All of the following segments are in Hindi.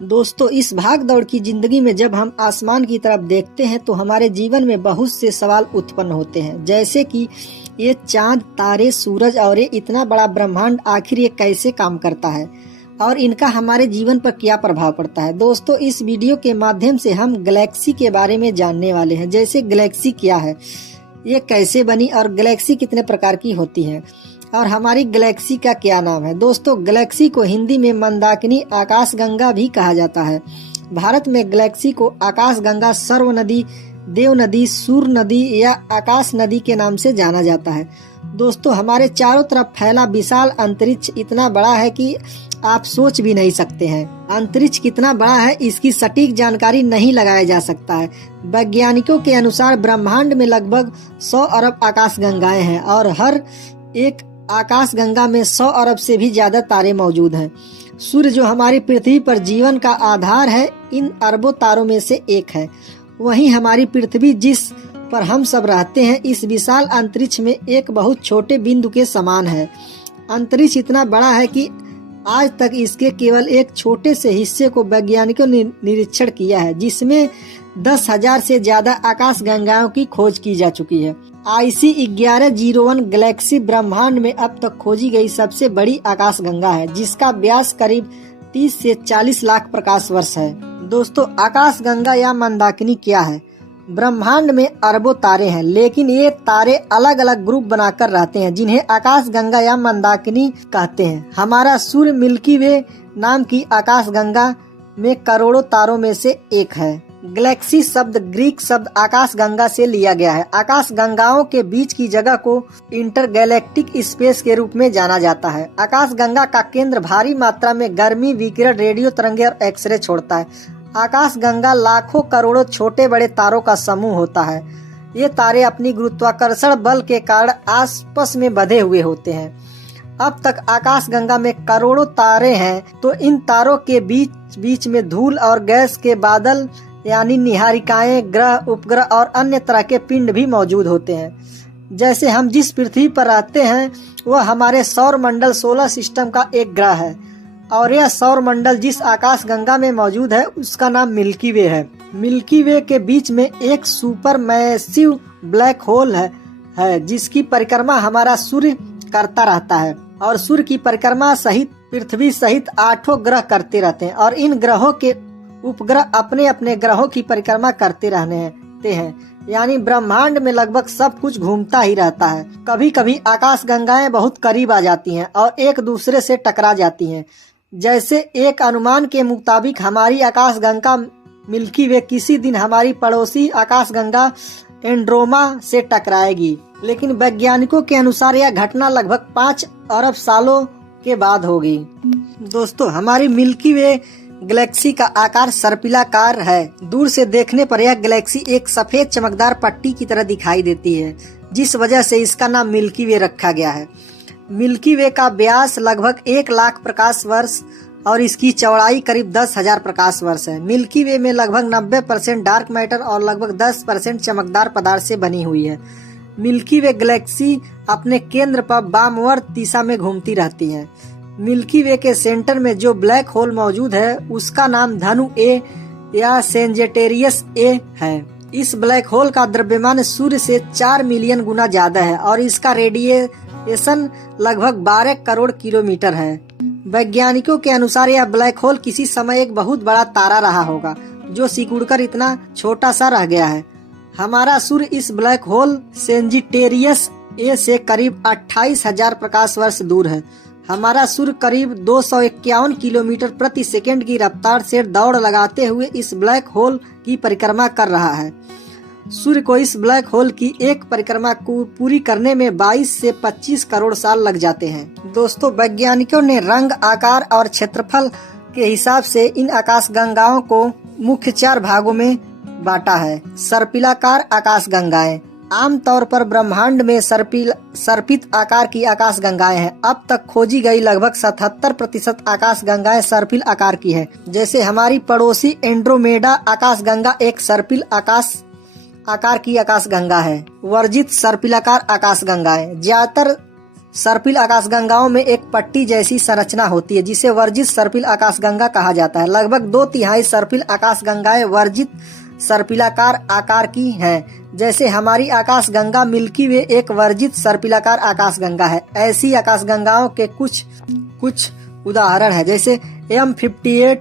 दोस्तों, इस भाग दौड़ की जिंदगी में जब हम आसमान की तरफ देखते हैं तो हमारे जीवन में बहुत से सवाल उत्पन्न होते हैं, जैसे कि ये चांद, तारे, सूरज और ये इतना बड़ा ब्रह्मांड आखिर ये कैसे काम करता है और इनका हमारे जीवन पर क्या प्रभाव पड़ता है। दोस्तों, इस वीडियो के माध्यम से हम गैलेक्सी के बारे में जानने वाले हैं, जैसे गैलेक्सी क्या है, ये कैसे बनी और गैलेक्सी कितने प्रकार की होती है और हमारी गैलेक्सी का क्या नाम है। दोस्तों, गैलेक्सी को हिंदी में मंदाकिनी, आकाशगंगा भी कहा जाता है। भारत में गैलेक्सी को आकाशगंगा, सर्व नदी, देव नदी, सूर्य नदी या आकाश नदी के नाम से जाना जाता है। दोस्तों, हमारे चारों तरफ फैला विशाल अंतरिक्ष इतना बड़ा है कि आप सोच भी नहीं सकते हैं। अंतरिक्ष कितना बड़ा है इसकी सटीक जानकारी नहीं लगाया जा सकता है। वैज्ञानिकों के अनुसार ब्रह्मांड में लगभग 100 अरब आकाशगंगाएं हैं और हर एक आकाशगंगा में 100 अरब से भी ज्यादा तारे मौजूद हैं। सूर्य, जो हमारी पृथ्वी पर जीवन का आधार है, इन अरबों तारों में से एक है। वहीं हमारी पृथ्वी, जिस पर हम सब रहते हैं, इस विशाल अंतरिक्ष में एक बहुत छोटे बिंदु के समान है। अंतरिक्ष इतना बड़ा है कि आज तक इसके केवल एक छोटे से हिस्से को वैज्ञानिकों ने निरीक्षण किया है, जिसमें 10,000 से ज्यादा आकाशगंगाओं की खोज की जा चुकी है। IC 1101 गैलेक्सी ब्रह्मांड में अब तक खोजी गई सबसे बड़ी आकाशगंगा है, जिसका व्यास करीब 30 से 40 लाख प्रकाश वर्ष है। दोस्तों, आकाशगंगा या मंदाकिनी क्या है? ब्रह्मांड में अरबों तारे हैं, लेकिन ये तारे अलग अलग ग्रुप बनाकर रहते हैं, जिन्हें आकाशगंगा या मंदाकिनी कहते हैं। हमारा सूर्य मिल्की वे नाम की आकाशगंगा में करोड़ों तारों में से एक है। गैलेक्सी शब्द ग्रीक शब्द आकाशगंगा से लिया गया है। आकाशगंगाओं के बीच की जगह को इंटरगैलेक्टिक स्पेस के रूप में जाना जाता है। आकाशगंगा का केंद्र भारी मात्रा में गर्मी, विकिरण, रेडियो तरंगे और एक्सरे छोड़ता है। आकाशगंगा लाखों करोड़ों छोटे बड़े तारों का समूह होता है। ये तारे अपनी गुरुत्वाकर्षण बल के कारण आपस में बंधे हुए होते हैं। अब तक आकाशगंगा में करोड़ों तारे हैं, तो इन तारों के बीच में धूल और गैस के बादल यानी निहारिकाएं, ग्रह, उपग्रह और अन्य तरह के पिंड भी मौजूद होते हैं। जैसे हम जिस पृथ्वी पर रहते हैं वह हमारे सौर मंडल सोलर सिस्टम का एक ग्रह है और यह सौर मंडल जिस आकाशगंगा में मौजूद है उसका नाम मिल्की वे है। मिल्की वे के बीच में एक सुपर मैसिव ब्लैक होल है जिसकी परिक्रमा हमारा सूर्य करता रहता है और सूर्य की परिक्रमा सहित पृथ्वी सहित 8 ग्रह करते रहते हैं और इन ग्रहों के उपग्रह अपने अपने ग्रहों की परिक्रमा करते रहते हैं। यानी ब्रह्मांड में लगभग सब कुछ घूमता ही रहता है। कभी कभी आकाशगंगाएं बहुत करीब आ जाती हैं और एक दूसरे से टकरा जाती हैं। जैसे एक अनुमान के मुताबिक हमारी आकाशगंगा मिल्की वे किसी दिन हमारी पड़ोसी आकाशगंगा एंड्रोमा से टकराएगी, लेकिन वैज्ञानिकों के अनुसार यह घटना लगभग 5 अरब सालों के बाद होगी। दोस्तों, हमारी मिल्की वे गैलेक्सी का आकार सर्पिलाकार है। दूर से देखने पर यह गैलेक्सी एक सफेद चमकदार पट्टी की तरह दिखाई देती है, जिस वजह से इसका नाम मिल्की वे रखा गया है। मिल्की वे का व्यास लगभग 1 लाख प्रकाश वर्ष और इसकी चौड़ाई करीब 10,000 प्रकाश वर्ष है। मिल्की वे में लगभग 90% डार्क मैटर और लगभग 10% चमकदार पदार्थ से बनी हुई है। मिल्की वे गैलेक्सी अपने केंद्र पर वामवर्त दिशा में घूमती रहती है। मिल्की वे के सेंटर में जो ब्लैक होल मौजूद है उसका नाम धनु ए या सेंजेटेरियस ए है। इस ब्लैक होल का द्रव्यमान सूर्य से 4 मिलियन गुना ज्यादा है और इसका रेडिएशन लगभग 12 करोड़ किलोमीटर है। वैज्ञानिकों के अनुसार यह ब्लैक होल किसी समय एक बहुत बड़ा तारा रहा होगा जो सिकुड़कर इतना छोटा सा रह गया है। हमारा सूर्य इस ब्लैक होल सेंजिटेरियस ए से करीब 28,000 प्रकाश वर्ष दूर है। हमारा सूर्य करीब 251 किलोमीटर प्रति सेकंड की रफ्तार से दौड़ लगाते हुए इस ब्लैक होल की परिक्रमा कर रहा है। सूर्य को इस ब्लैक होल की एक परिक्रमा को पूरी करने में 22 से 25 करोड़ साल लग जाते हैं। दोस्तों, वैज्ञानिकों ने रंग, आकार और क्षेत्रफल के हिसाब से इन आकाशगंगाओं को मुख्य 4 भागों में बांटा है। सर्पिलाकार आकाशगंगाएं आमतौर पर ब्रह्मांड में सर्पित आकार की आकाशगंगाएं हैं। अब तक खोजी गई लगभग 77% आकाशगंगाएं सर्पिल आकार की है। जैसे हमारी पड़ोसी एंड्रोमेडा आकाशगंगा एक सर्पिल आकार की आकाशगंगा है। वर्जित सर्पिलाकार आकाशगंगाएं ज्यादातर सर्पिल आकाशगंगाओं में एक पट्टी जैसी संरचना होती है जिसे वर्जित सर्पिल आकाशगंगा कहा जाता है। लगभग 2/3 सर्पिल आकाशगंगाएं वर्जित सर्पिलाकार आकार की हैं। जैसे हमारी आकाशगंगा मिल्की वे एक वर्जित सर्पिलाकार आकाशगंगा है। ऐसी आकाशगंगाओं के कुछ उदाहरण है, जैसे M58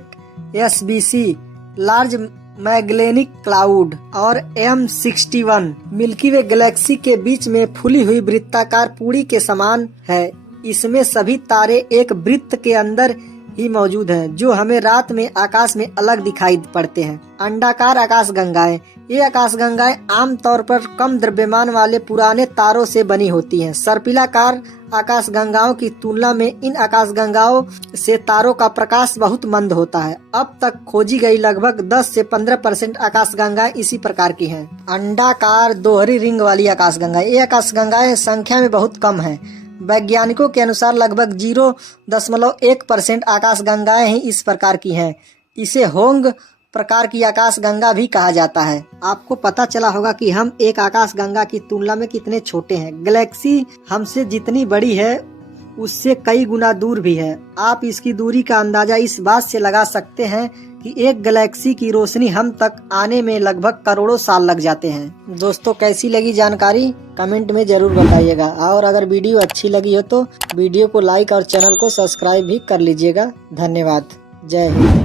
SBC लार्ज मैगेलेनिक क्लाउड और M61 मिल्की वे गैलेक्सी के बीच में फूली हुई वृत्ताकार पूरी के समान है। इसमें सभी तारे एक वृत्त के अंदर ही मौजूद हैं, जो हमें रात में आकाश में अलग दिखाई पड़ते हैं। अंडाकार आकाशगंगाएं, ये आकाशगंगाएं आमतौर पर कम द्रव्यमान वाले पुराने तारों से बनी होती हैं। सर्पिलाकार आकाशगंगाओं की तुलना में इन आकाशगंगाओं से तारों का प्रकाश बहुत मंद होता है। अब तक खोजी गई लगभग 10 से 15% आकाशगंगाएं इसी प्रकार की हैं। अंडाकार दोहरी रिंग वाली आकाशगंगाएं, ये आकाशगंगाएं संख्या में बहुत कम हैं। वैज्ञानिकों के अनुसार लगभग 0.1% आकाशगंगाएं ही इस प्रकार की हैं। इसे होंग प्रकार की आकाशगंगा भी कहा जाता है। आपको पता चला होगा कि हम एक आकाशगंगा की तुलना में कितने छोटे हैं। गैलेक्सी हमसे जितनी बड़ी है उससे कई गुना दूर भी है। आप इसकी दूरी का अंदाजा इस बात से लगा सकते हैं कि एक गैलेक्सी की रोशनी हम तक आने में लगभग करोड़ों साल लग जाते हैं। दोस्तों, कैसी लगी जानकारी कमेंट में जरूर बताइएगा, और अगर वीडियो अच्छी लगी हो तो वीडियो को लाइक और चैनल को सब्सक्राइब भी कर लीजिएगा। धन्यवाद। जय हिंद।